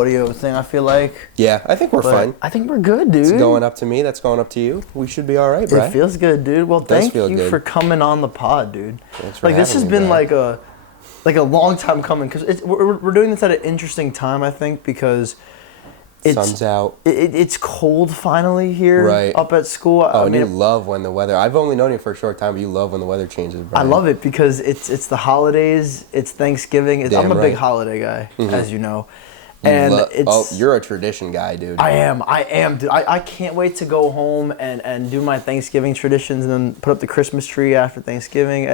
audio thing, I feel like. Yeah, I think we're fine. I think we're good, dude. It's going up to me. That's going up to you. We should be all right, bro. It feels good, dude. Well, thank you for coming on the pod, dude. Thanks for having this has me, been bro. like a long time coming, because we're doing this at an interesting time, I think, because sun's out. It's cold finally here up at school. Oh, and you love when the weather. I've only known you for a short time, but you love when the weather changes, bro. I love it because it's the holidays. It's Thanksgiving. I'm a big holiday guy, as you know. And you're a tradition guy, dude. I am, dude. I can't wait to go home and do my Thanksgiving traditions and then put up the Christmas tree after Thanksgiving.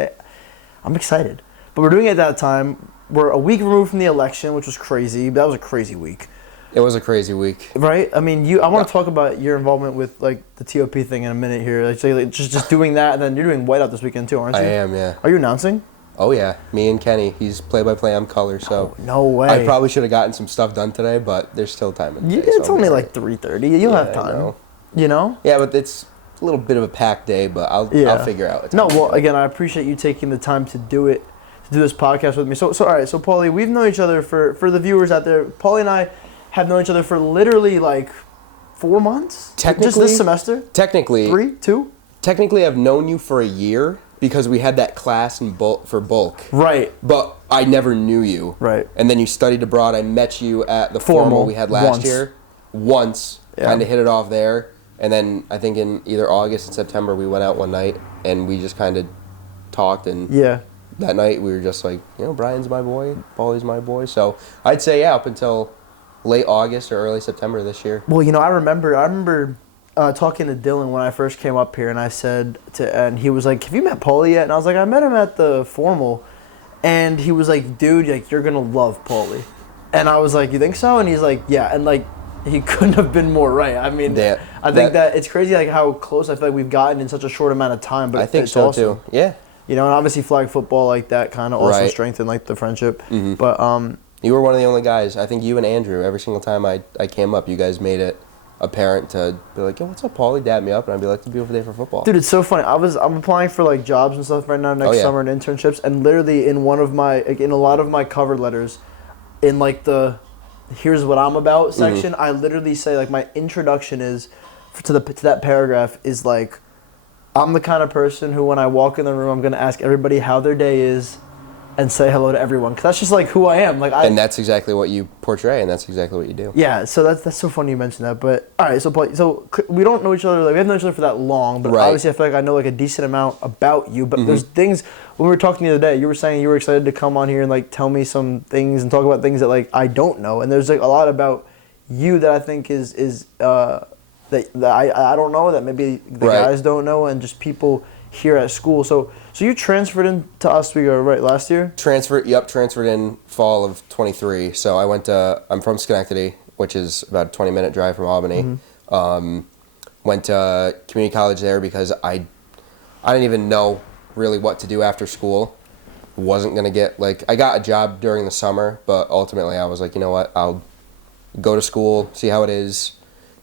I'm excited. But we're doing it at that time. We're a week removed from the election, which was crazy. That was a crazy week. It was a crazy week. Right? I mean, I want to talk about your involvement with like the TOP thing in a minute here. Like, just doing that, and then you're doing Whiteout this weekend too, aren't you? I am, yeah. Are you announcing? Oh, yeah. Me and Kenny. He's play-by-play, I'm color, so... No way. I probably should have gotten some stuff done today, but there's still time in the day. It's only like 3:30. You'll have time. You know? Yeah, but it's a little bit of a packed day, but I'll figure out a time. No, well, again, I appreciate you taking the time to do it, to do this podcast with me. So all right, so Paulie, we've known each other for the viewers out there. Paulie and I have known each other for literally like 4 months? Technically, just this semester? Technically. 3, 2? Technically, I've known you for a year because we had that class for bulk. Right. But I never knew you. Right. And then you studied abroad. I met you at the formal we had last year. Once. Kind of hit it off there. And then I think in either August and September, we went out one night and we just kind of talked. And that night we were just like, Brian's my boy, Paulie's my boy. So I'd say, up until late August or early September this year. Well, I remember talking to Dylan when I first came up here, and I said and he was like, "Have you met Paulie yet?" And I was like, "I met him at the formal," and he was like, "Dude, like you're gonna love Paulie," and I was like, "You think so?" And he's like, "Yeah," and like he couldn't have been more right. I mean, I think that it's crazy like how close I feel like we've gotten in such a short amount of time. But I think so awesome. Too. Yeah. And obviously flag football like that kind of also strengthened like the friendship, but you were one of the only guys. I think you and Andrew, every single time I came up, you guys made it apparent to be like, "Yo, what's up, Paulie? Dab me up," and I'd be like, "To be over there for football." Dude, it's so funny. I'm applying for like jobs and stuff right now next summer and internships, and literally in a lot of my cover letters, in like the "Here's what I'm about" section, I literally say like my introduction is to that paragraph is like, I'm the kind of person who when I walk in the room, I'm gonna ask everybody how their day is. And say hello to everyone, because that's just like who I am. And that's exactly what you portray, and that's exactly what you do. Yeah, so that's so funny you mentioned that. But all right, so we don't know each other. Like we haven't known each other for that long, but obviously I feel like I know like a decent amount about you. But there's things when we were talking the other day. You were saying you were excited to come on here and like tell me some things and talk about things that like I don't know. And there's like a lot about you that I think is that I don't know, that maybe the guys don't know, and just people here at school. So you transferred into Oswego, right, last year? Transferred in fall of 23. So I'm from Schenectady, which is about a 20-minute drive from Albany. Went to community college there because I didn't even know really what to do after school. Wasn't going to get, I got a job during the summer, but ultimately I was like, you know what, I'll go to school, see how it is.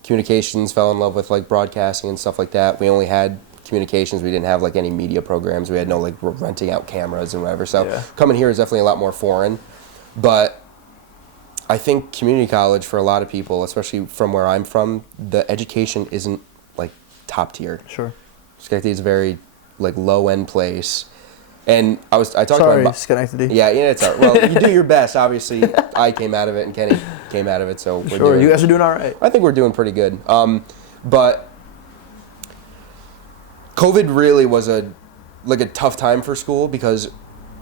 Communications, fell in love with, broadcasting and stuff like that. We only had communications. We didn't have any media programs. We had no renting out cameras and whatever. So coming here is definitely a lot more foreign. But I think community college for a lot of people, especially from where I'm from, the education isn't top tier. Sure. Schenectady is a very low end place. And I talked about Schenectady. Yeah, it's all right. Well, you do your best. Obviously, I came out of it and Kenny came out of it, so you guys are doing all right. I think we're doing pretty good. But COVID really was a tough time for school because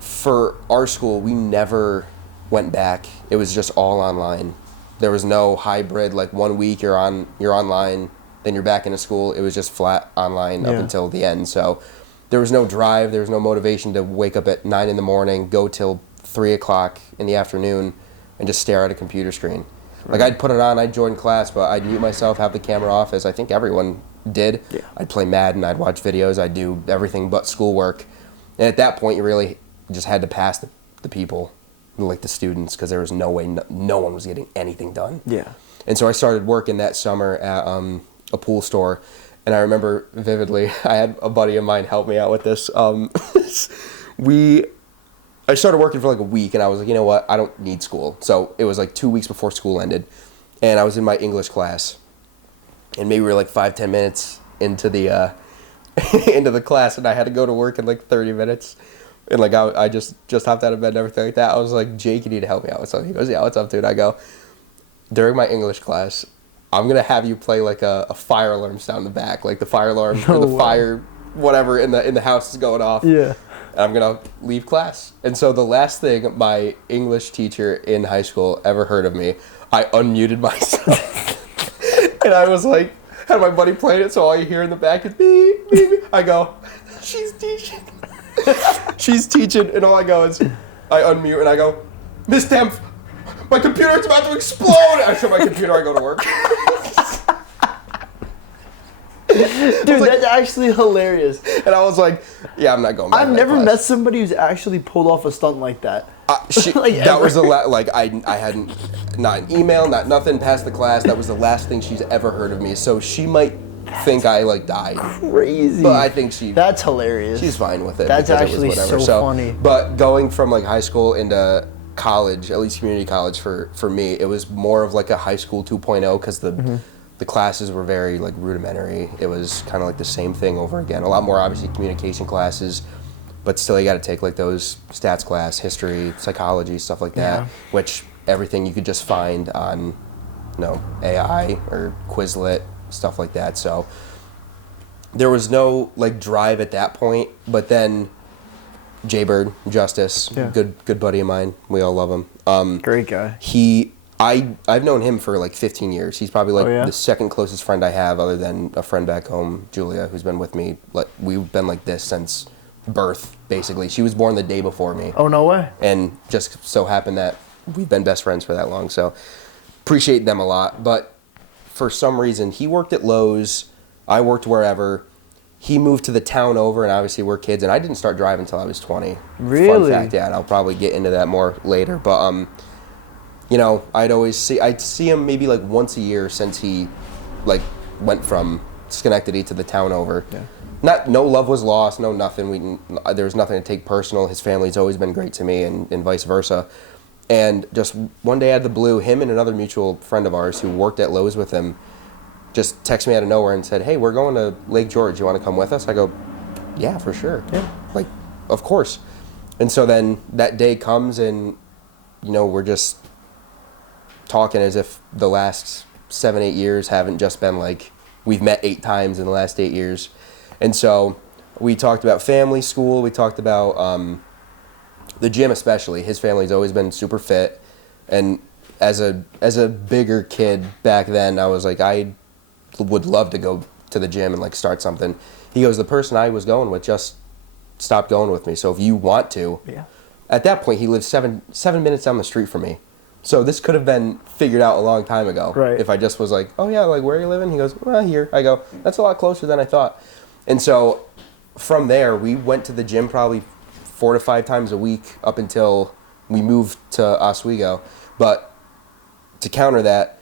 for our school we never went back. It was just all online. There was no hybrid 1 week you're online, then you're back into school. It was just flat online up until the end. So there was no drive, there was no motivation to wake up at 9 in the morning, go till 3 o'clock in the afternoon and just stare at a computer screen. Right. I'd put it on, I'd join class, but I'd mute myself, have the camera off, as I think everyone did. Yeah. I'd play Madden, I'd watch videos, I'd do everything but schoolwork. And at that point, you really just had to pass the people, the students, because there was no way no one was getting anything done. Yeah. And so I started working that summer at a pool store. And I remember vividly, I had a buddy of mine help me out with this. I started working for like a week, and I was like, you know what? I don't need school. So it was like 2 weeks before school ended, and I was in my English class, and maybe we were like 5-10 minutes into the into the class, and I had to go to work in like 30 minutes. And like I just hopped out of bed and everything like that. I was like, Jake, you need to help me out with something. He goes, yeah, what's up, dude? I go, during my English class, I'm gonna have you play like a fire alarm sound in the back, like the fire alarm or the fire whatever in the house is going off. Yeah. And I'm gonna leave class. And so the last thing my English teacher in high school ever heard of me, I unmuted myself. And I was like, had my buddy playing it, so all you hear in the back is beep, beep, beep. I go, she's teaching. She's teaching, and all I go is, I unmute and I go, Miss Demph, my computer's about to explode. I shut my computer, I go to work. Dude, that's actually hilarious. And I was like, yeah, I'm not going back. I've never met somebody who's actually pulled off a stunt like that. Like that was the like I hadn't, not an email, not nothing past the class. That was the last thing she's ever heard of me. So she might think I like died. Crazy. But I think that's hilarious. She's fine with it. That's actually it was whatever. so funny. But going from like high school into college, at least community college for me, it was more of like a high school 2.0 because the classes were very like rudimentary. It was kind of like the same thing over again. A lot more obviously communication classes, but still you got to take like those stats class, history, psychology, stuff like that, which everything you could just find on, AI or Quizlet, stuff like that. So there was no like drive at that point, but then Jaybird, Justice, good buddy of mine. We all love him. Great guy. I've known him for like 15 years. He's probably like the second closest friend I have, other than a friend back home, Julia, who's been with me. Like we've been like this since birth, basically. She was born the day before me. Oh, no way. And just so happened that we've been best friends for that long. So appreciate them a lot. But for some reason, he worked at Lowe's. I worked wherever. He moved to the town over, and obviously we're kids. And I didn't start driving until I was 20. Really? Fun fact, yeah. And I'll probably get into that more later. But I'd see him maybe like once a year since he like went from Schenectady to the town over. Yeah. No love was lost, no nothing. There was nothing to take personal. His family's always been great to me, and vice versa. And just one day out of the blue, him and another mutual friend of ours who worked at Lowe's with him just texted me out of nowhere and said, hey, we're going to Lake George. You want to come with us? I go, yeah, for sure. Yeah. Like, of course. And so then that day comes, and, we're just talking as if the last 7-8 years haven't just been like we've met 8 times in the last 8 years. And so we talked about family, school. We talked about the gym, especially. His family's always been super fit. And as a bigger kid back then, I was like, I would love to go to the gym and like start something. He goes, the person I was going with just stopped going with me. So if you want to. Yeah. At that point, he lived 7 minutes down the street from me. So this could have been figured out a long time ago. Right. If I just was like, oh yeah, like where are you living? He goes, well, here. I go, that's a lot closer than I thought. And so from there, we went to the gym probably 4 to 5 times a week up until we moved to Oswego. But to counter that,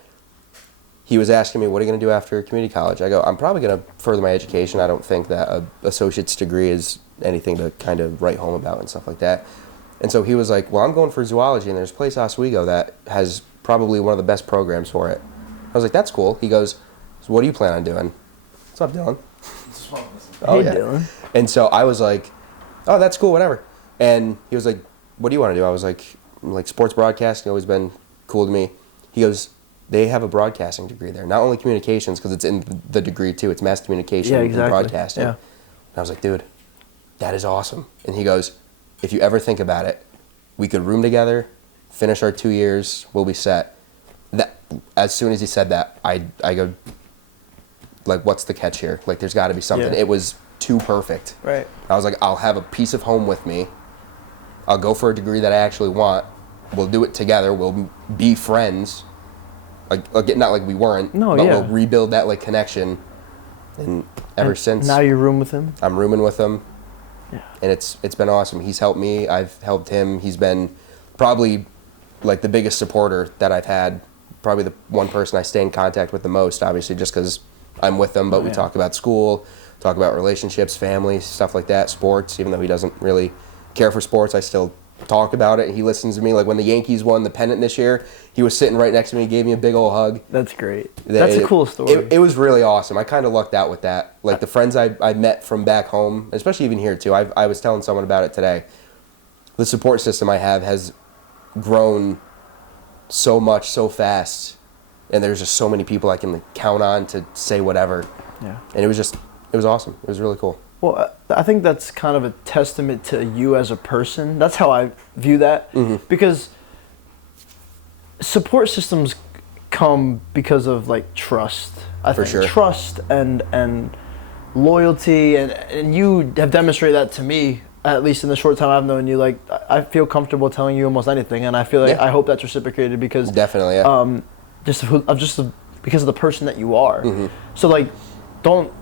he was asking me, what are you going to do after community college? I go, I'm probably going to further my education. I don't think that an associate's degree is anything to kind of write home about and stuff like that. And so he was like, well, I'm going for zoology, and there's a place, Oswego, that has probably one of the best programs for it. I was like, that's cool. He goes, so what do you plan on doing? What's up, Dylan? Oh, hey, yeah. Dylan. And so I was like, oh, that's cool, whatever. And he was like, what do you want to do? I was like sports broadcasting, always been cool to me. He goes, they have a broadcasting degree there. Not only communications, because it's in the degree too. It's mass communication and broadcasting. Yeah. And I was like, dude, that is awesome. And he goes, if you ever think about it, we could room together, finish our 2 years, we'll be set. That as soon as he said that, I go, like, what's the catch here? Like, there's got to be something. Yeah. It was too perfect. Right. I was like, I'll have a piece of home with me. I'll go for a degree that I actually want. We'll do it together. We'll be friends. Like not like we weren't. No, but we'll rebuild that like connection. And ever since. Now you room with him? I'm rooming with him. Yeah. And it's been awesome. He's helped me. I've helped him. He's been probably like the biggest supporter that I've had. Probably the one person I stay in contact with the most, obviously, just because I'm with him. But we talk about school, talk about relationships, family, stuff like that, sports. Even though he doesn't really care for sports, I still talk about it. He listens to me. Like when the Yankees won the pennant this year, he was sitting right next to me, gave me a big old hug. That's great. That's a cool story. It was really awesome. I kind of lucked out with that. Like the friends I met from back home, especially even here too. I was telling someone about it today. The support system I have has grown so much, so fast, and there's just so many people I can count on to say whatever. Yeah. And it was awesome. It was really cool. Well, I think that's kind of a testament to you as a person. That's how I view that. Because support systems come because of like trust. I think sure. Trust and loyalty, and you have demonstrated that to me, at least in the short time I've known you. Like I feel comfortable telling you almost anything, and I feel like I hope that's reciprocated because definitely, yeah. Just because of the person that you are. So like, don't.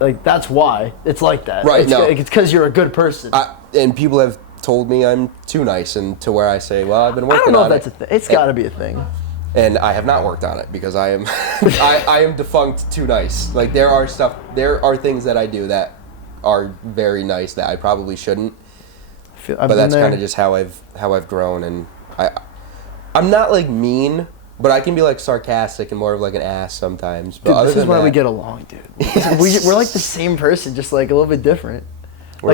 Like, that's why it's like that. Right, It's because you're a good person. And people have told me I'm too nice, and to where I say, well, I've been working on it. I don't know if that's a thing. It's got to be a thing. And I have not worked on it because I am I am defunct too nice. Like, there are things that I do that are very nice that I probably shouldn't. But that's kind of just how I've grown, and I'm not, like, mean. But I can be like sarcastic and more of like an ass sometimes. But dude, this is why we get along, dude. We're like the same person, just like a little bit different. We're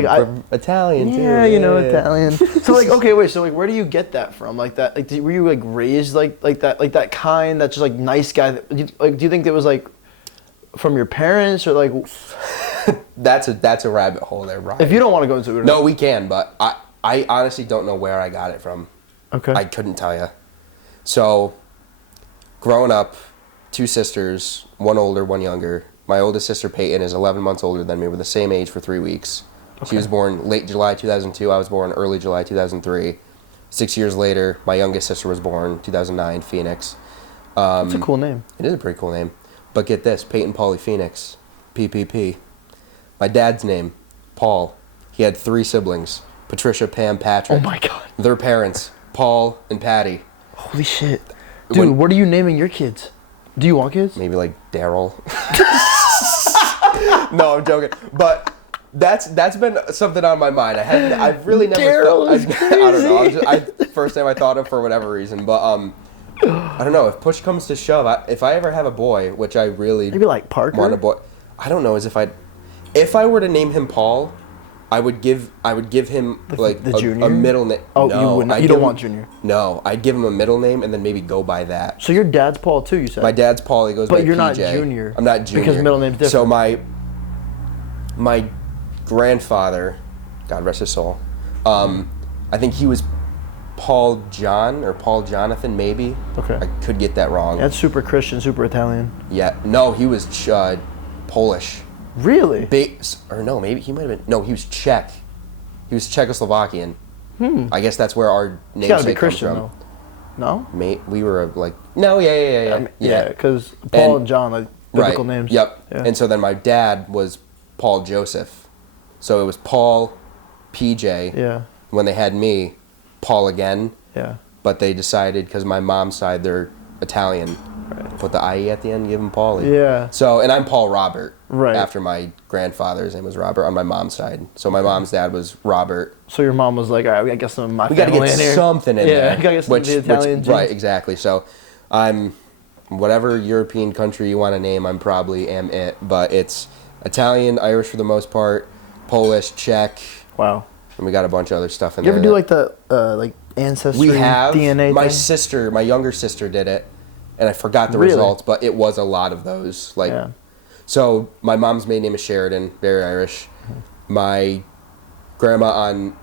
Italian too. Yeah, Italian. So like, okay, wait. So like, where do you get that from? Like that? Like, were you like raised like that kind, that just like nice guy? Do you think it was like from your parents or like? That's a rabbit hole there, Brian. If you don't want to go into it. No, we can. But I honestly don't know where I got it from. Okay. I couldn't tell you. So. Growing up, 2 sisters, one older, one younger. My oldest sister, Peyton, is 11 months older than me. We're the same age for 3 weeks. Okay. She was born late July 2002. I was born early July 2003. 6 years later, my youngest sister was born 2009, Phoenix. That's a cool name. It is a pretty cool name. But get this, Peyton, Paulie, Phoenix, PPP. My dad's name, Paul. He had 3 siblings, Patricia, Pam, Patrick. Oh my God. Their parents, Paul and Patty. Holy shit. Dude, what are you naming your kids? Do you want kids? Maybe like Daryl. No, I'm joking. But that's been something on my mind. I've really never. Daryl is crazy. I don't know. First time I thought of for whatever reason, but I don't know. If push comes to shove, if I ever have a boy, which I really maybe like Parker. Want a boy. I don't know. If I were to name him Paul. I would give him like the junior? a middle name. Oh, no, you would not. You don't want Junior. No, I'd give him a middle name and then maybe go by that. So your dad's Paul too, you said? My dad's Paul. He goes by PJ. But you're not Junior. I'm not Junior. Because middle name's different. So my grandfather, God rest his soul, I think he was Paul John or Paul Jonathan maybe. Okay. I could get that wrong. That's super Christian, super Italian. Yeah. No, he was Polish. Really? Or no, maybe he might have been. No, he was Czech. He was Czechoslovakian. I guess that's where our namesake comes from. Though. No? Mate, we were like, no, yeah. Yeah, because Paul and John, like biblical names. Yep. Yeah. And so then my dad was Paul Joseph. So it was Paul, PJ. Yeah. When they had me, Paul again. Yeah. But they decided, because my mom's side, they're Italian. Right. Put the IE at the end, give him Paulie. Yeah. So, and I'm Paul Robert. Right. After my grandfather's name was Robert on my mom's side. So my mom's dad was Robert. So your mom was like, all right, we got to get some of my family in here. We got to get something in there. Yeah, we got to get some of the Italian genes. Right, exactly. So I'm, whatever European country you want to name, I'm probably am it. But it's Italian, Irish for the most part, Polish, Czech. Wow. And we got a bunch of other stuff in there. You ever do like the like ancestry DNA my thing? sister, my younger sister did it. And I forgot the results, but it was a lot of those. Like, yeah. So my mom's maiden name is Sheridan, very Irish. Mm-hmm. My grandma on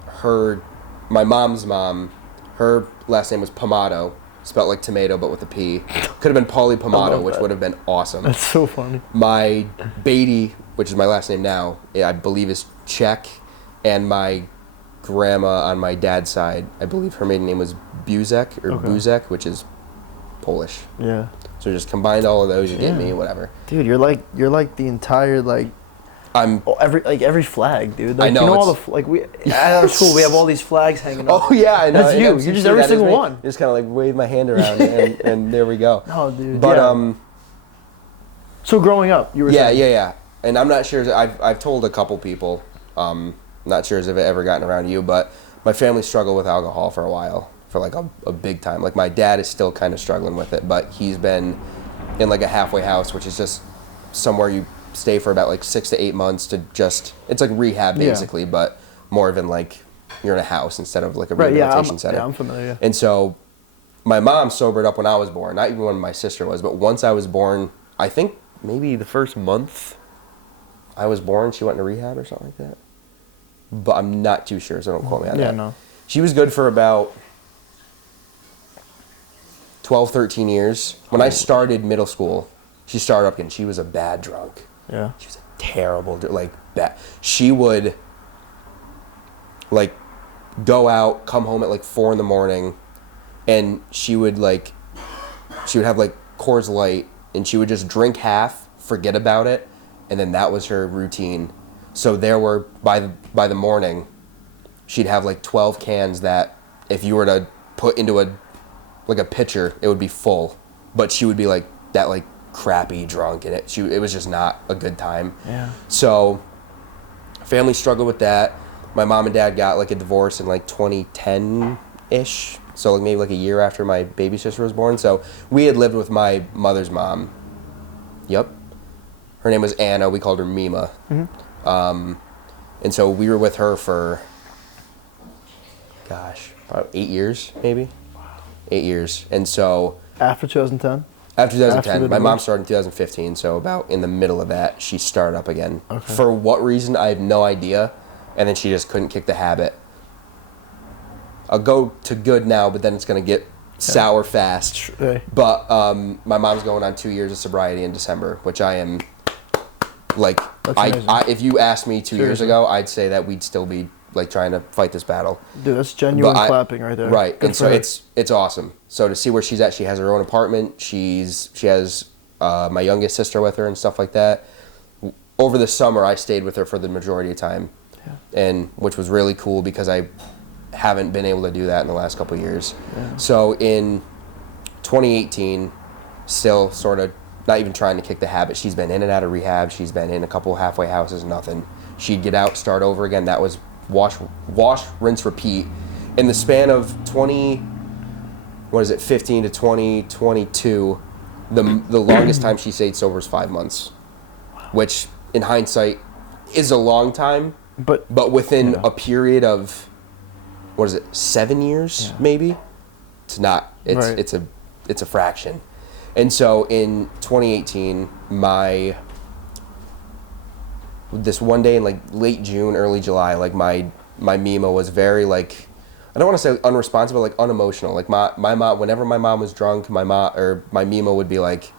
my mom's mom, her last name was Pomato, spelled like tomato but with a P. Could have been Paulie Pomato, which would have been awesome. That's so funny. My Baidy, which is my last name now, I believe is Czech, and my grandma on my dad's side, I believe her maiden name was Buzek Buzek, which is Polish. Yeah. So just combined all of those, you get me, whatever. Dude, you're like the entire like. I'm every flag, dude. Like, I know. You know all the we at our school we have all these flags hanging up. Oh yeah, I know. That's you. You're just every single one. Just kind of like wave my hand around and there we go. Oh, dude. But So growing up, you were saying. Yeah. And I'm not sure. I've told a couple people. Not sure if it ever gotten around you, but my family struggled with alcohol for a while, for like a big time. Like my dad is still kind of struggling with it, but he's been in like a halfway house, which is just somewhere you stay for about like 6 to 8 months to just, it's like rehab basically, but more of in like you're in a house instead of like a rehabilitation center. Yeah, I'm familiar. And so my mom sobered up when I was born, not even when my sister was, but once I was born, I think maybe the first month I was born, she went into rehab or something like that. But I'm not too sure, so don't quote me on that. No. She was good for about 12, 13 years. When I started middle school, she started up again. She was a bad drunk. Yeah. She was a terrible, like, bad. She would, like, go out, come home at, like, 4 in the morning, and she would have, like, Coors Light, and she would just drink half, forget about it, and then that was her routine. So there were, by the morning, she'd have like 12 cans that if you were to put into a pitcher, it would be full. But she would be like that, like crappy drunk, and it was just not a good time. Yeah. So family struggled with that. My mom and dad got like a divorce in like 2010-ish. So like maybe like a year after my baby sister was born. So we had lived with my mother's mom. Yep. Her name was Anna. We called her Mima. Mm-hmm. And so we were with her for, about 8 years, maybe. Wow. 8 years. And so after 2010? After 2010. My mom started in 2015, so about in the middle of that, she started up again. Okay. For what reason, I have no idea. And then she just couldn't kick the habit. I'll go to good now, but then it's going to get sour fast. Right. But my mom's going on 2 years of sobriety in December, which I am... Like, if you asked me 2 years ago, I'd say that we'd still be, like, trying to fight this battle. Dude, that's genuine clapping right there. Right. Good, and so it's awesome. So to see where she's at, she has her own apartment. She has my youngest sister with her and stuff like that. Over the summer, I stayed with her for the majority of time, and which was really cool because I haven't been able to do that in the last couple of years. Yeah. So in 2018, still sort of not even trying to kick the habit. She's been in and out of rehab. She's been in a couple halfway houses, nothing. She'd get out, start over again. That was wash, rinse, repeat. In the span of 15 to 2022, the longest time she stayed sober is 5 months, which in hindsight is a long time, but within a period of, 7 years maybe? It's not. It's a fraction. And so in 2018, this one day in like late June, early July, like my Mima was very like, I don't want to say unresponsive, but like unemotional. Like my mom, whenever my mom was drunk, my Mima would be like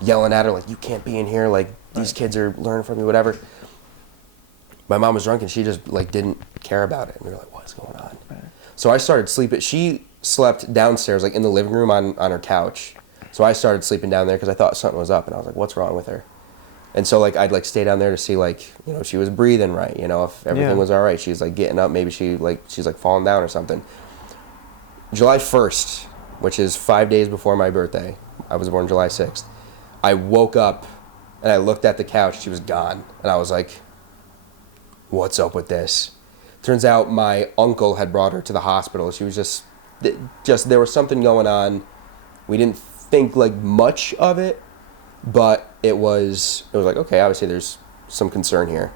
yelling at her like, you can't be in here, like these kids are learning from you, whatever. My mom was drunk and she just like didn't care about it. And we were like, what's going on? Right. So I started sleeping. She slept downstairs, like in the living room on her couch. So I started sleeping down there because I thought something was up, and I was like, what's wrong with her? And so like I'd like stay down there to see like, if she was breathing right, if everything was all right. She's like getting up, maybe she's like falling down or something. July 1st, which is 5 days before my birthday, I was born July 6th, I woke up and I looked at the couch, she was gone. And I was like, what's up with this? Turns out my uncle had brought her to the hospital. She was just there was something going on. We didn't think like much of it, but it was like, okay, obviously there's some concern here.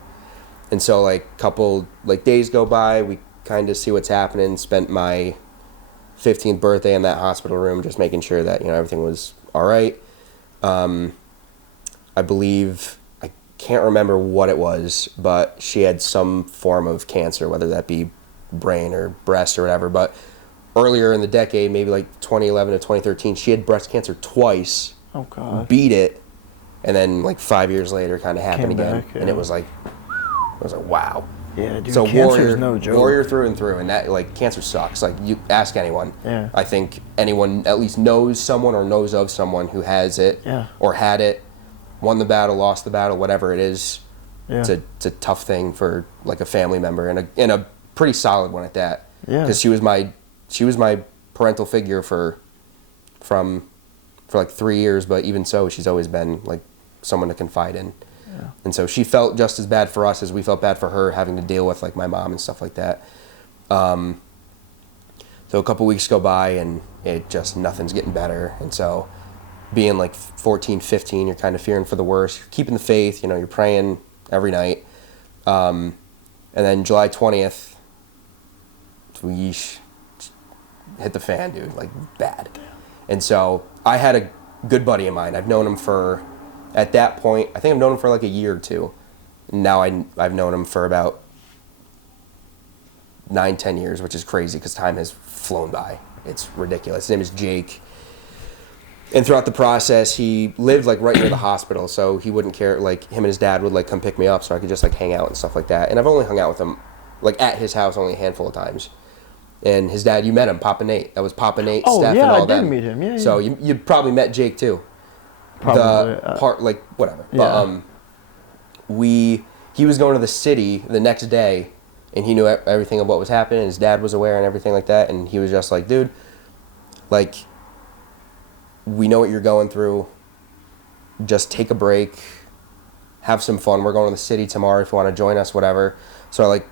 And so like couple like days go by, we kind of see what's happening. Spent my 15th birthday in that hospital room just making sure that everything was all right. I believe, I can't remember what it was, but she had some form of cancer, whether that be brain or breast or whatever. But earlier in the decade, maybe like 2011 to 2013, she had breast cancer twice. Oh God. Beat it, and then like 5 years later, kind of happened again, and it was like, wow. Yeah, dude. So cancer's no joke. Warrior through and through, and that like cancer sucks. Like you ask anyone. Yeah. I think anyone at least knows someone or knows of someone who has it, or had it, won the battle, lost the battle, whatever it is. Yeah. It's a tough thing for like a family member, and a pretty solid one at that. Yeah. Because she was my parental figure for like 3 years, but even so, she's always been like someone to confide in. Yeah. And so she felt just as bad for us as we felt bad for her, having to deal with like my mom and stuff like that. So a couple weeks go by and it just, nothing's getting better. And so being like 14, 15, you're kind of fearing for the worst. You're keeping the faith, you know, you're praying every night. And then July 20th, we hit the fan, dude, like bad. And so I had a good buddy of mine. I've known him for, at that point, I think I've known him for like a year or two. Now I've known him for about 9-10 years, which is crazy because time has flown by. It's ridiculous. His name is Jake. And throughout the process, he lived like right near the hospital, so he wouldn't care. Like him and his dad would like come pick me up, so I could just like hang out and stuff like that. And I've only hung out with him like at his house only a handful of times. And his dad, you met him, Papa Nate. That was Papa Nate, oh, Steph, yeah, and all I did them. meet him. Yeah. So you probably met Jake too. Probably. The part like whatever. Yeah. But he was going to the city the next day, and he knew everything of what was happening. His dad was aware and everything like that, and he was just like, dude, like, we know what you're going through. Just take a break, have some fun. We're going to the city tomorrow if you want to join us, whatever. So I like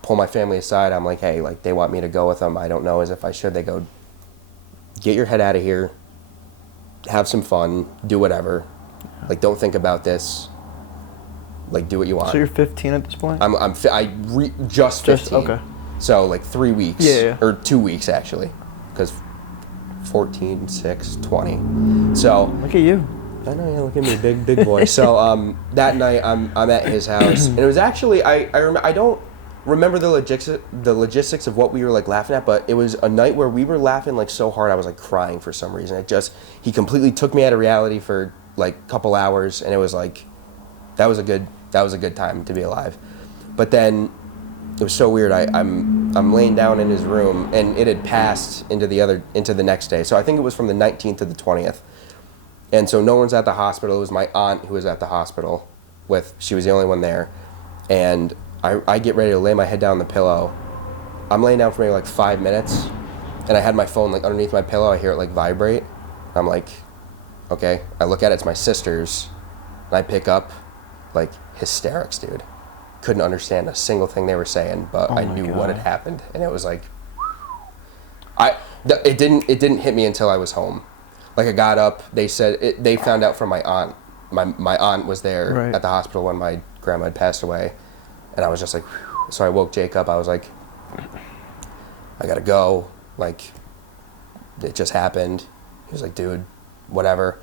pull my family aside. I'm like, hey, like they want me to go with them. I don't know as if I should. They go, get your head out of here, have some fun, do whatever. Like don't think about this. Like do what you want. So you're 15 at this point? Just 15. Okay. So like 3 weeks. Yeah. Or 2 weeks actually, because 14, 6, 20. So Look at you. I know, yeah, look at me, big boy. So that night I'm at his house, and it was actually I don't remember the logistics of what we were like laughing at, but it was a night where we were laughing like so hard I was like crying for some reason. He completely took me out of reality for like a couple hours, and it was like that was a good time to be alive. But then it was so weird. I'm laying down in his room, and it had passed into the next day. So I think it was from the 19th to the 20th. And so no one's at the hospital. It was my aunt who was at the hospital she was the only one there. And I get ready to lay my head down on the pillow. I'm laying down for maybe like 5 minutes, and I had my phone like underneath my pillow. I hear it like vibrate. I'm like, okay. I look at it, it's my sister's, and I pick up like hysterics, dude. Couldn't understand a single thing they were saying, but I knew what had happened, and it was like, it didn't hit me until I was home. Like I got up, they said they found out from my aunt. My aunt was there at the hospital when my grandma had passed away, and I was just like, whew. So I woke Jake up. I was like, I gotta go. Like, it just happened. He was like, dude, whatever.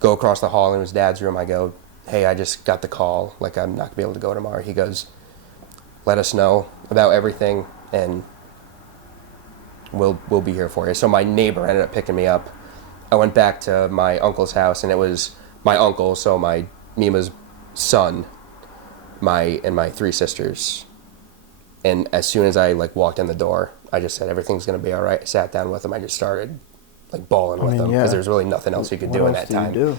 Go across the hall in his dad's room. I go, hey, I just got the call. Like, I'm not gonna be able to go tomorrow. He goes, let us know about everything, and we'll be here for you. So my neighbor ended up picking me up. I went back to my uncle's house, and it was my uncle, so my Mima's son, and my 3 sisters. And as soon as I like walked in the door, I just said everything's gonna be all right. I sat down with him. I just started like bawling with him because there's really nothing else you could do in that time. You do?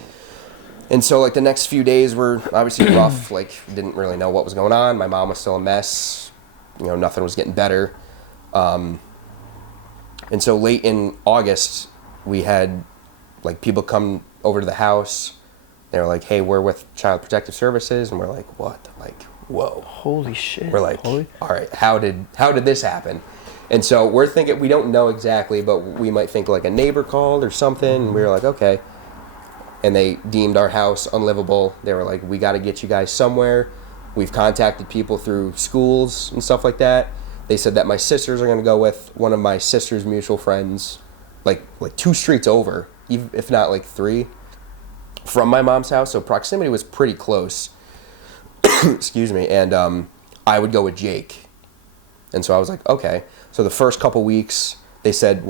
And so like the next few days were obviously rough. Like didn't really know what was going on. My mom was still a mess. You know, nothing was getting better. And so late in August, we had like people come over to the house. They were like, hey, we're with Child Protective Services. And we're like, what? Like, whoa. Holy shit. We're like, all right, how did this happen? And so we're thinking, we don't know exactly, but we might think like a neighbor called or something. And we were like, okay. And they deemed our house unlivable. They were like, we got to get you guys somewhere. We've contacted people through schools and stuff like that. They said that my sisters are going to go with one of my sister's mutual friends, like 2 streets over, if not like 3, from my mom's house. So proximity was pretty close. Excuse me. And I would go with Jake. And so I was like, okay. So the first couple weeks, they said,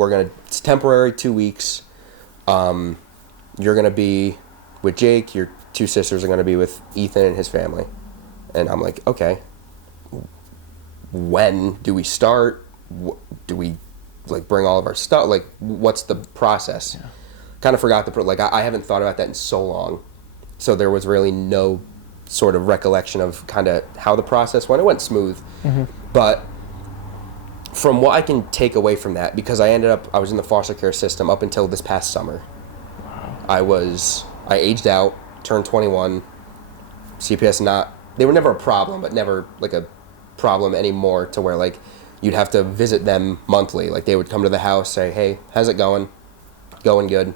it's temporary, 2 weeks. You're going to be with Jake. Your 2 sisters are going to be with Ethan and his family. And I'm like, okay. When do we start? Do we like bring all of our stuff? Like, what's the process? Yeah. Kind of forgot I haven't thought about that in so long. So there was really no sort of recollection of kind of how the process went. It went smooth. Mm-hmm. But from what I can take away from that, because I was in the foster care system up until this past summer. Wow. I aged out, turned 21. CPS they were never a problem, but never like a problem anymore to where like you'd have to visit them monthly. Like they would come to the house, say, "Hey, how's it going? Going good.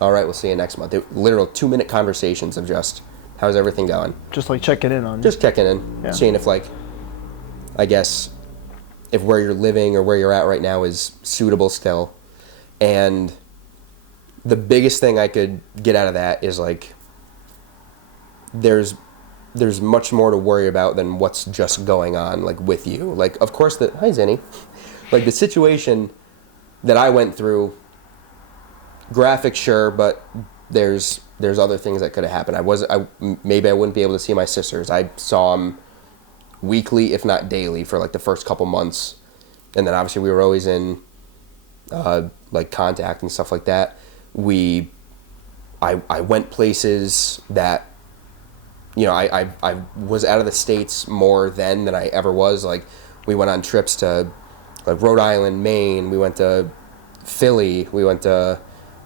All right, we'll see you next month." Literal 2-minute conversations of just, "How's everything going?" Just like checking in on you. Just checking in, seeing if like, I guess, if where you're living or where you're at right now is suitable still. And the biggest thing I could get out of that is like, there's much more to worry about than what's just going on like with you. Like, of course, hi Zenny, like the situation that I went through, graphic, sure, but there's other things that could have happened. Maybe I wouldn't be able to see my sisters. I saw them weekly, if not daily, for like the first couple months, and then obviously we were always in like contact and stuff like that. I went places that, you know, I was out of the States more then than I ever was. Like, we went on trips to like Rhode Island, Maine. We went to Philly. We went to,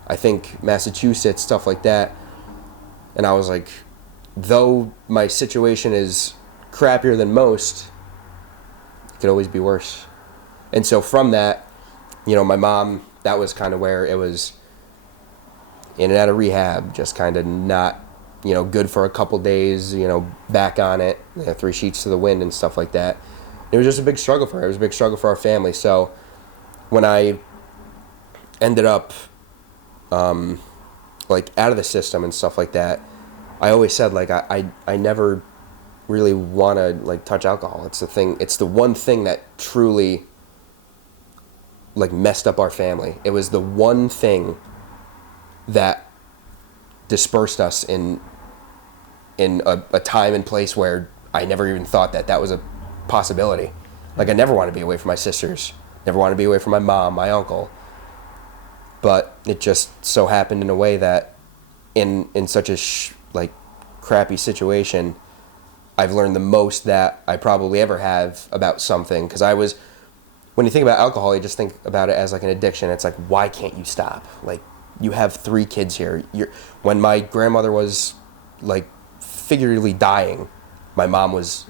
I think, Massachusetts, stuff like that. And I was like, though my situation is crappier than most, it could always be worse. And so from that, you know, my mom, that was kind of where it was in and out of rehab, just kind of not, you know, good for a couple days, you know, back on it, you know, 3 sheets to the wind and stuff like that. It was just a big struggle for her. It was a big struggle for our family. So when I ended up like out of the system and stuff like that, I always said like I never really want to like touch alcohol. It's the one thing that truly like messed up our family. It was the one thing that dispersed us in a time and place where I never even thought that was a possibility. Like, I never wanted to be away from my sisters, never wanted to be away from my mom, my uncle. But it just so happened in a way that in such a like crappy situation, I've learned the most that I probably ever have about something. Because when you think about alcohol, you just think about it as like an addiction. It's like, why can't you stop? Like, you have 3 kids here. When my grandmother was like figuratively dying, my mom was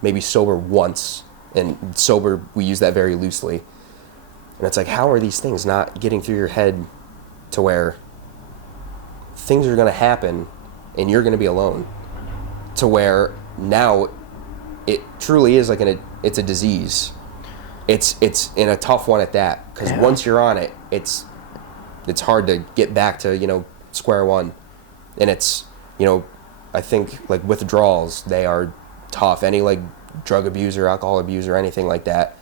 maybe sober once, and sober, we use that very loosely. And it's like, how are these things not getting through your head to where things are going to happen and you're going to be alone, to where now it truly is like it's a disease. It's in a tough one at that, because once you're on it, it's hard to get back to, you know, square one. And it's, you know, I think like withdrawals, they are tough. Any like drug abuser, alcohol abuser, anything like that,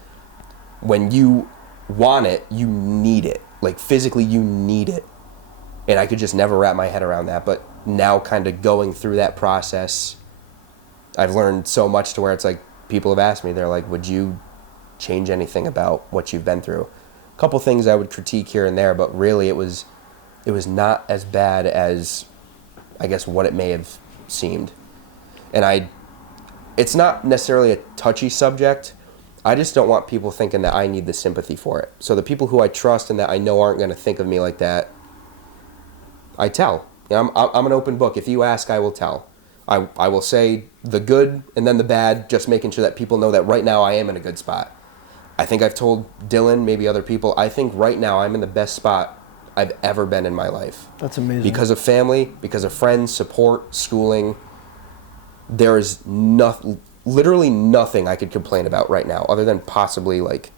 when you want it, you need it. Like, physically, you need it. And I could just never wrap my head around that. But now, kind of going through that process, I've learned so much to where it's like, people have asked me, they're like, would you change anything about what you've been through? A couple things I would critique here and there, but really it was not as bad as, I guess, what it may have seemed. And it's not necessarily a touchy subject. I just don't want people thinking that I need the sympathy for it. So the people who I trust and that I know aren't going to think of me like that, I tell. You know, I'm an open book. If you ask, I will tell. I will say the good and then the bad, just making sure that people know that right now I am in a good spot. I think I've told Dylan, maybe other people, I think right now I'm in the best spot I've ever been in my life. That's amazing. Because of family, because of friends, support, schooling. There is literally nothing I could complain about right now, other than possibly like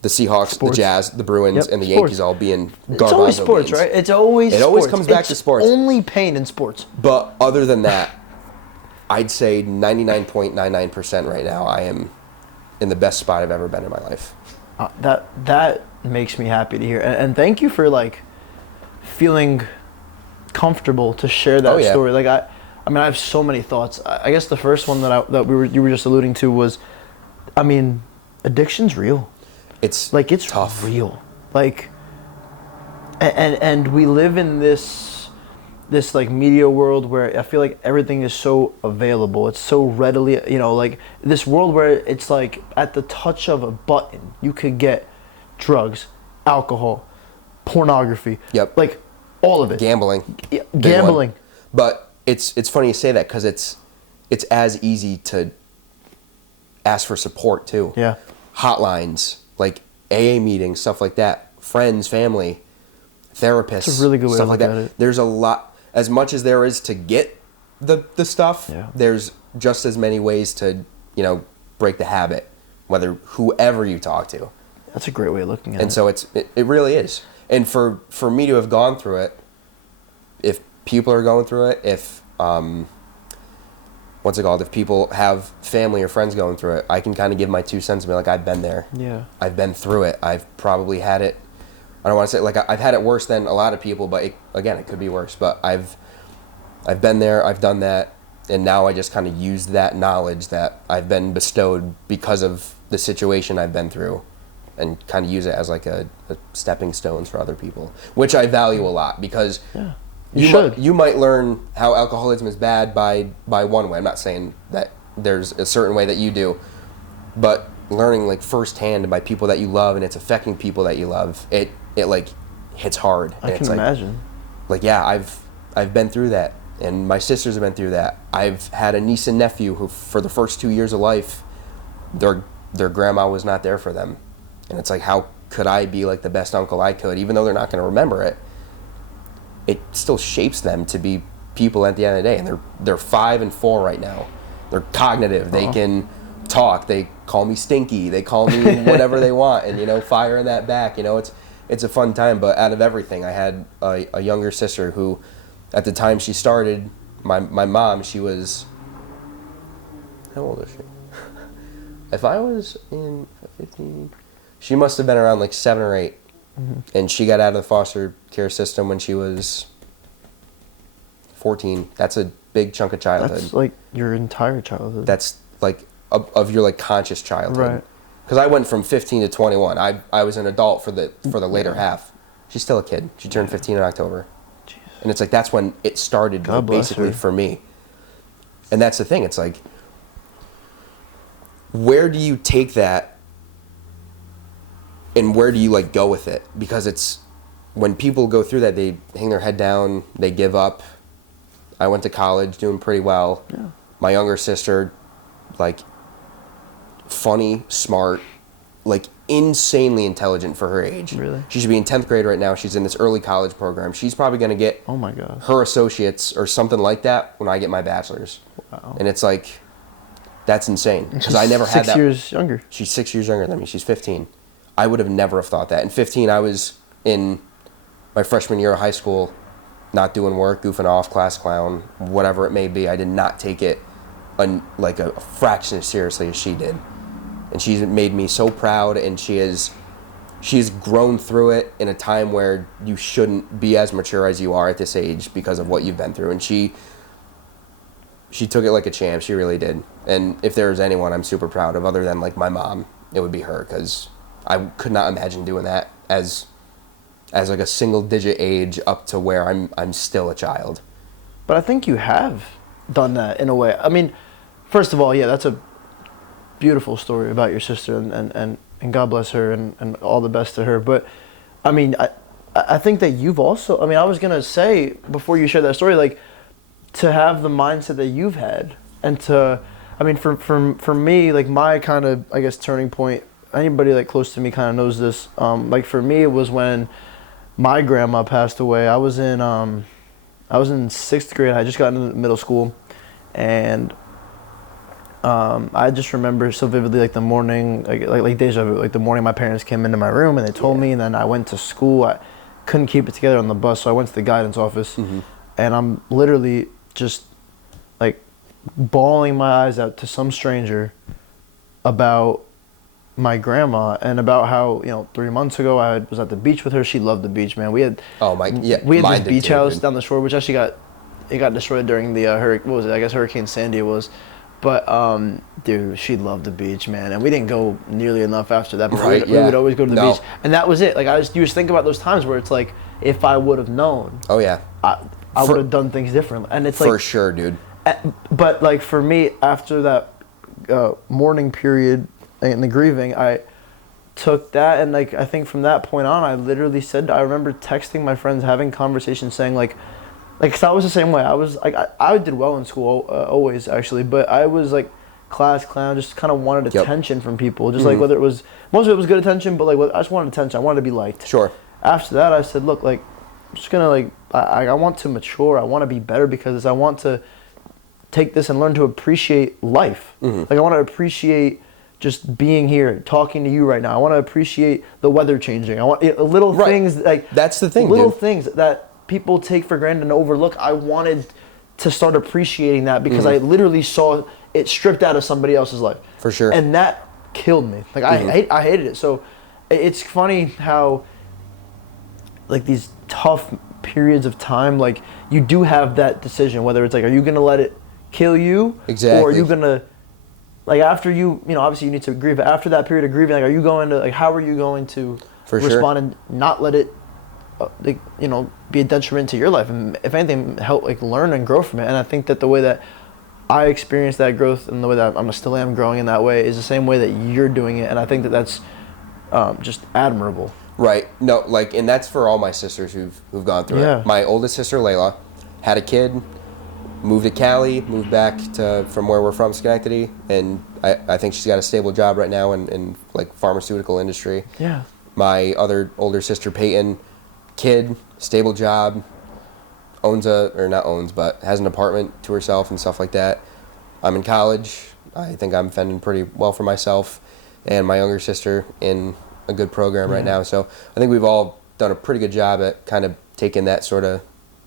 the Seahawks, sports, the Jazz, the Bruins, and the Yankees all being garbanzo It's always sports, beans. right? It always comes back to sports. Only pain in sports. But other than that, I'd say 99.99% right now I am in the best spot I've ever been in my life. That makes me happy to hear, and thank you for like feeling comfortable to share that story. Like I mean, I have so many thoughts. I guess the first one that you were just alluding to was, I mean, addiction's real. It's tough. Real. Like, and we live in this like media world where I feel like everything is so available. It's so readily, you know, like this world where it's like at the touch of a button, you could get drugs, alcohol, pornography. Yep. Like all of it. Gambling. Yeah, gambling. But it's funny you say that, because it's as easy to ask for support too. Yeah. hotlines, like AA meetings, stuff like that, friends, family, therapists. It's a really good way stuff to like look that. at it. There's a lot, as much as there is to get the stuff, there's just as many ways to, break the habit, whether whoever you talk to. That's a great way of looking at it. And so it really is. And for me to have gone through it, if people are going through it, if what's it called? If people have family or friends going through it, I can kind of give my 2 cents and be like, I've been there. Yeah. I've been through it. I've probably had it. I don't want to say like I've had it worse than a lot of people, but it could be worse. But I've been there. I've done that, and now I just kind of use that knowledge that I've been bestowed because of the situation I've been through, and kind of use it as like a stepping stones for other people, which I value a lot because. Yeah. You might learn how alcoholism is bad by one way. I'm not saying that there's a certain way that you do, but learning like firsthand by people that you love and it's affecting people that you love, it like hits hard. I can imagine. Like yeah, I've been through that, and my sisters have been through that. I've had a niece and nephew who, for the first 2 years of life, their grandma was not there for them, and it's like, how could I be like the best uncle I could, even though they're not going to remember it? It still shapes them to be people at the end of the day. And they're 5 and 4 right now. They're cognitive. They can talk. They call me stinky. They call me whatever they want. And, firing that back. It's a fun time. But out of everything, I had a younger sister who, at the time she started, my mom, she was, how old is she? If I was in 15, she must have been around like 7 or 8. Mm-hmm. And she got out of the foster care system when she was 14. That's a big chunk of childhood. That's like your entire childhood. That's like of your like conscious childhood. Right. Because I went from 15 to 21. I was an adult for the later half. She's still a kid. She turned 15 in October. Jeez. And it's like that's when it started like, basically for me. And that's the thing. It's like, where do you take that? And where do you like go with it? Because it's when people go through that, they hang their head down, they give up. I went to college doing pretty well. Yeah. My younger sister, like funny, smart, like insanely intelligent for her age. Really? She should be in 10th grade right now. She's in this early college program. She's probably going to get oh my God, her associates or something like that when I get my bachelor's. Wow. And it's like, that's insane. Because I never had that. 6 years younger. She's 6 years younger than me. She's 15. I would have never have thought that. In 15, I was in my freshman year of high school, not doing work, goofing off, class clown, whatever it may be. I did not take it like a fraction as seriously as she did. And she's made me so proud, and she's grown through it in a time where you shouldn't be as mature as you are at this age because of what you've been through. And she took it like a champ. She really did. And if there's anyone I'm super proud of other than like my mom, it would be her, because I could not imagine doing that as like a single digit age up to where I'm still a child. But I think you have done that in a way. I mean, first of all, yeah, that's a beautiful story about your sister, and God bless her, and all the best to her. But I mean, I think that you've also, I mean, I was gonna say before you share that story, like, to have the mindset that you've had, and to, I mean, for me, like, my kind of, I guess, turning point, anybody like close to me kind of knows this. Like for me, it was when my grandma passed away. I was in 6th grade. I just got into middle school, and I just remember so vividly, like the morning, like deja vu. Like the morning, my parents came into my room and they told me, and then I went to school. I couldn't keep it together on the bus, so I went to the guidance office, and I'm literally just like bawling my eyes out to some stranger about my grandma, and about how 3 months ago I was at the beach with her. She loved the beach, man. We had this beach house down the shore, which actually got destroyed during the Hurricane Sandy it was. But dude, she loved the beach, man, and we didn't go nearly enough after that. But we would always go to the beach, and that was it. Like you just think about those times where it's like, if I would have known, I would have done things differently. And it's like, for sure, dude. But like for me, after that mourning period and the grieving, I took that, and like I think from that point on, I literally said, I remember texting my friends, having conversations, saying like, cause I was the same way. I was like, I did well in school always actually, but I was like class clown, just kind of wanted attention from people. Just like whether it was, most of it was good attention, but like I just wanted attention. I wanted to be liked. Sure. After that, I said, look, like, I'm just gonna like, I want to mature. I want to be better because I want to take this and learn to appreciate life. Like I want to appreciate just being here, talking to you right now. I want to appreciate the weather changing. I want little things like that's the thing. Little things that people take for granted and overlook. I wanted to start appreciating that because I literally saw it stripped out of somebody else's life. For sure. And that killed me. Like I hated it. So it's funny how like these tough periods of time, like you do have that decision whether it's like, are you gonna let it kill you, or are you gonna, like after you know, obviously you need to grieve, but after that period of grieving, like are you going to, like how are you going to respond and not let it like, you know, be a detriment to your life, and if anything help like learn and grow from it. And I think that the way that I experienced that growth and the way that I still am growing in that way is the same way that you're doing it, and I think that that's just admirable. Right. No, like, and that's for all my sisters who've gone through it. My oldest sister Layla had a kid, moved to Cali, moved back to from where we're from, Schenectady, and I think she's got a stable job right now in like pharmaceutical industry. Yeah. My other older sister Peyton, kid, stable job, has an apartment to herself and stuff like that. I'm in college. I think I'm fending pretty well for myself, and my younger sister in a good program right now. So I think we've all done a pretty good job at kind of taking that sort of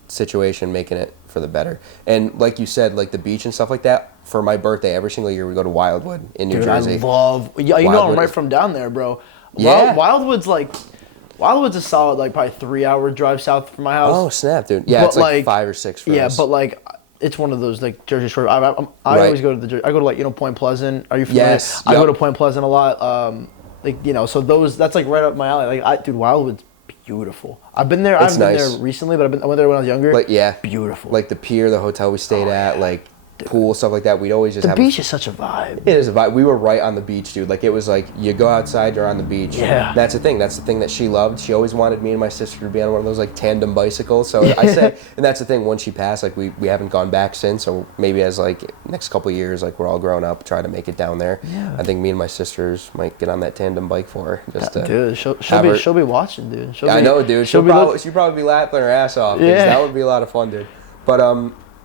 situation, making it for the better. And like you said, like the beach and stuff like that, for my birthday every single year we go to Wildwood in New Jersey. I love, you know, I'm right from down there, bro. Wildwood's a solid like probably 3-hour drive south from my house. Oh snap, dude. Yeah, but it's like 5 or 6 for us. Yeah, but like it's one of those like Jersey Shore. I always go to I go to like, you know, Point Pleasant. Are you familiar? Yes. I go to Point Pleasant a lot. Like, you know, so that's like right up my alley. Like dude, Wildwood's beautiful. I've been there. I haven't been there recently, but I went there when I was younger. Like beautiful. Like the pier, the hotel we stayed at, like pool, stuff like that. We'd always just have the beach is such a vibe. It is a vibe. We were right on the beach, dude. Like it was like you go outside, you're on the beach. Yeah. That's the thing. That's the thing that she loved. She always wanted me and my sister to be on one of those like tandem bicycles. So I say, and that's the thing. Once she passed, like we haven't gone back since. So maybe as like next couple of years, like we're all grown up, try to make it down there. Yeah. I think me and my sisters might get on that tandem bike for her. Just to dude, she'll be watching, dude. I know, dude. She'll probably be laughing her ass off. Yeah. That would be a lot of fun, dude. But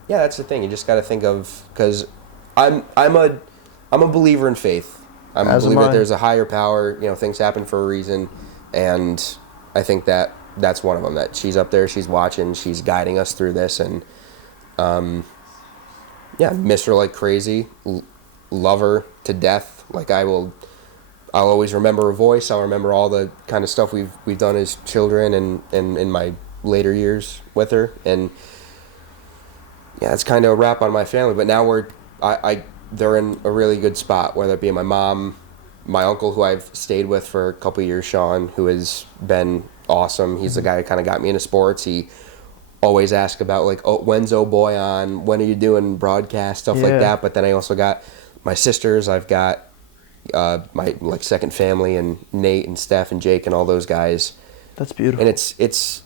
yeah, that's the thing. You just got to think of, because I'm a believer in faith. I'm a believer that there's a higher power. You know, things happen for a reason, and I think that that's one of them. That she's up there, she's watching, she's guiding us through this, and yeah, miss her like crazy, love her to death. Like I'll always remember her voice. I'll remember all the kind of stuff we've done as children and in my later years with her, and yeah, that's kind of a wrap on my family. But now they're in a really good spot, whether it be my mom, my uncle, who I've stayed with for a couple of years, Sean, who has been awesome. He's the guy who kind of got me into sports. He always asks about like, oh, when's Oh Boy on? When are you doing broadcast, stuff like that. But then I also got my sisters. I've got my like second family, and Nate and Steph and Jake and all those guys. That's beautiful. And it's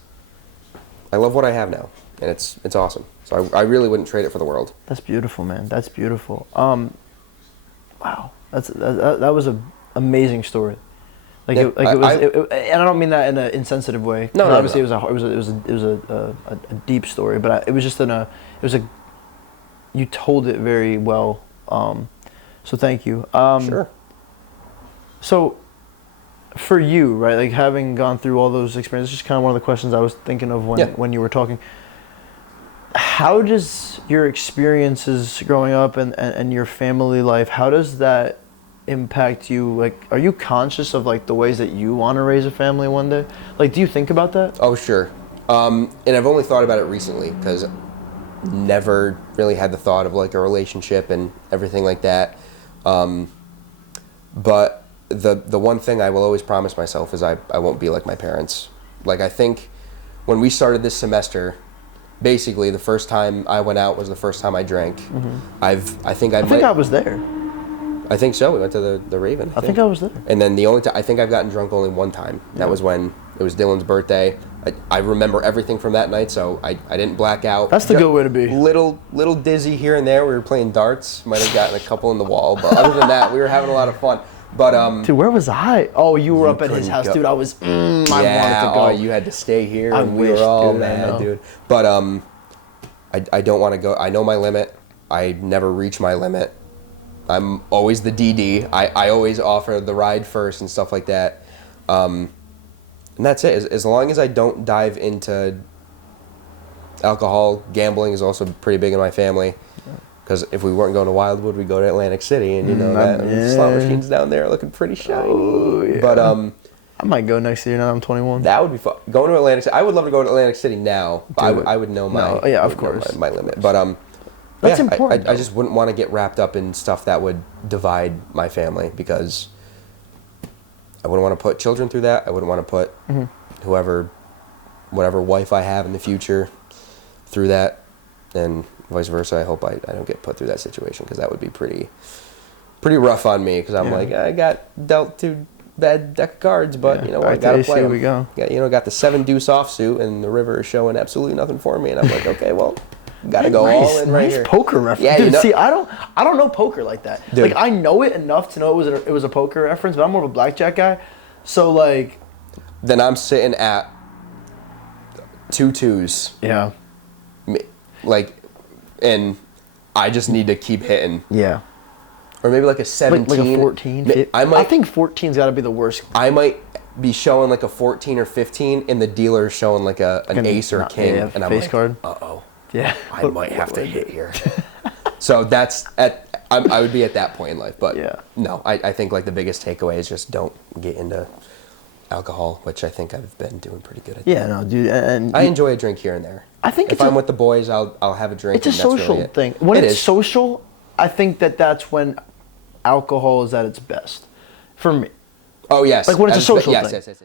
I love what I have now, and it's awesome. So I really wouldn't trade it for the world. That's beautiful, man. That's beautiful. Wow, that was an amazing story. Like it was, and I don't mean that in an insensitive way. No, obviously it was a deep story, but it was just you told it very well. So thank you. Sure. So, for you, right, like having gone through all those experiences, just kind of one of the questions I was thinking of when you were talking. How does your experiences growing up and your family life, how does that impact you? Like, are you conscious of like the ways that you want to raise a family one day? Like, do you think about that? Oh, sure. And I've only thought about it recently, because never really had the thought of like a relationship and everything like that. But the one thing I will always promise myself is I won't be like my parents. Like, I think when we started this semester, basically the first time I went out was the first time I drank. Mm-hmm. I think I was there. I think so. We went to the Raven. I think I was there. And then the only time I think I've gotten drunk only one time. That was when it was Dylan's birthday. I remember everything from that night, so I didn't black out. That's the good way to be. Little dizzy here and there. We were playing darts. Might have gotten a couple in the wall, but other than that, we were having a lot of fun. But dude, where was I? Oh, you were up at his house, dude. I was. I wanted to go. Oh, you had to stay here, and we were all mad, dude. But I don't want to go. I know my limit. I never reach my limit. I'm always the DD. I always offer the ride first and stuff like that. And that's it. As long as I don't dive into alcohol, gambling is also pretty big in my family. Because if we weren't going to Wildwood, we'd go to Atlantic City, and the slot machines down there are looking pretty shiny. Oh, yeah. But I might go next year now. I'm 21. that would be fun. Going to Atlantic City. I would love to go to Atlantic City now. I would know of course. my limit. But that's important. I just wouldn't want to get wrapped up in stuff that would divide my family, because I wouldn't want to put children through that. I wouldn't want to put whatever wife I have in the future through that, and vice versa. I hope I don't get put through that situation, because that would be pretty rough on me, because I'm like, I got dealt too bad deck of cards, but you know what, I gotta play them. We go. Got the 7 deuce offsuit, and the river is showing absolutely nothing for me, and I'm like, okay, well, gotta go all in right here. Poker reference. Yeah, dude, see, I don't know poker like that. Dude. Like, I know it enough to know it was a poker reference, but I'm more of a blackjack guy. So like, then I'm sitting at 2 2s. Yeah. Like, and I just need to keep hitting. Yeah. Or maybe like a 17. Like a 14. I think 14's got to be the worst. I might be showing like a 14 or 15, and the dealer's showing like an ace or a king, and I'm like, card. Uh-oh. Yeah. I might have to hit here. So that's I would be at that point in life, but no, I think like the biggest takeaway is just don't get into alcohol, which I think I've been doing pretty good at. Yeah, no, dude, and I enjoy a drink here and there. I think if I'm with the boys, I'll have a drink. It's a social thing. When it's social, I think that's when alcohol is at its best, for me. Oh yes, like when it's a social thing. Yes.